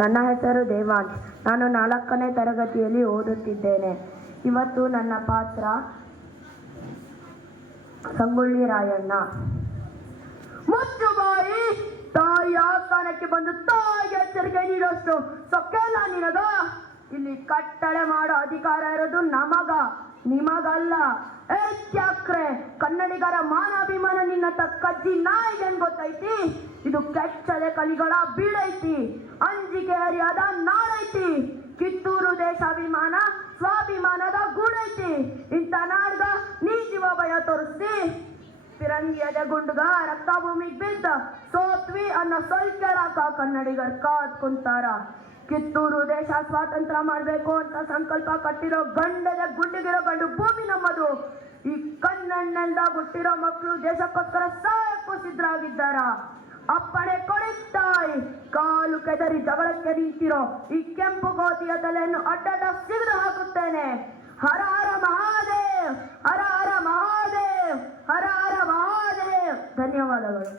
ನನ್ನ ಹೆಸರು ದೇವಾಂಶ್. ನಾನು 4ನೇ ತರಗತಿಯಲ್ಲಿ ಓದುತ್ತಿದ್ದೇನೆ. ಇವತ್ತು ನನ್ನ ಪಾತ್ರ ಸಂಗೊಳ್ಳಿ ರಾಯಣ್ಣ. ಮುಚ್ಚುಬಾಯಿ, ತಾಯಿಯ ಸ್ಥಾನಕ್ಕೆ ಬಂದು ತಾಯಿಗೆ ಎಚ್ಚರಿಕೆ ನೀಡೋಷ್ಟು ಸೊಕ್ಕೆಲ್ಲ ನಿನಗ? ಇಲ್ಲಿ ಕಟ್ಟಳೆ ಮಾಡೋ ಅಧಿಕಾರ ಇರೋದು ನಮಗ, ನಿಮಗಲ್ಲ. ಏಕ್ಯಾಕ್ರೆ ಕನ್ನಡಿಗರ ಮಾನಾಭಿಮಾನ ನಿನ್ನ ಕಜ್ಜಿ ನಾಯಿಗೆ ಗೊತ್ತೈತಿ? ಇದು ಕೆಚ್ಚದೆ ಕಲಿಗಳ ಬೀಳೈತಿ, ಅಂಜಿಕೆ ಹರಿಯಾದ ನಾಡೈತಿ. ಕಿತ್ತೂರು ದೇಶಾಭಿಮಾನ ಸ್ವಾಭಿಮಾನದ ಗೂಡೈತಿ. ಇಂಥ ನಾಡ್ಗ ನೀ ಜೀವ ಭಯ ತೋರಿಸ್ತಿ. ಫಿರಂಗಿಯದ ಗುಂಡ್ಗ ರಕ್ತ ಭೂಮಿಗೆ ಬಿದ್ದ ಸೋತ್ವಿ ಅನ್ನೋ ಸೊಲ್ಕೆಳಕ ಕನ್ನಡಿಗರ್ ಕಾದ್ ಕುಂತಾರ. ಕಿತ್ತೂರು ದೇಶ ಸ್ವಾತಂತ್ರ್ಯ ಮಾಡ್ಬೇಕು ಅಂತ ಸಂಕಲ್ಪ ಕಟ್ಟಿರೋ ಗಂಡದ ಗುಂಡಿಗಿರೋ ಗಂಡು ಭೂಮಿ ನಮ್ಮದು. ಈ ಕಣ್ಣಣ್ಣಂದ ಹುಟ್ಟಿರೋ ಮಕ್ಕಳು ದೇಶಕ್ಕೋಸ್ಕರ ಸಾಯಕ್ಕೂ ಸಿದ್ಧರಾಗಿದ್ದಾರ. ಅಪ್ಪಣೆ ಕೊಡಿತಾಯಿ, ಕಾಲು ಕೆದರಿ ಜಗಳಕ್ಕೆ ನಿಂತಿರೋ ಈ ಕೆಂಪು ಗೋಧಿಯ ತಲೆಯನ್ನು ಅಡ್ಡಡ್ಡ ಸಿಗಿದು ಹಾಕುತ್ತೇನೆ. ಹರ ಹರ ಮಹಾದೇವ್, ಹರ ಹರ ಮಹಾದೇವ್, ಹರ ಹರ ಮಹಾದೇವ್. ಧನ್ಯವಾದಗಳು.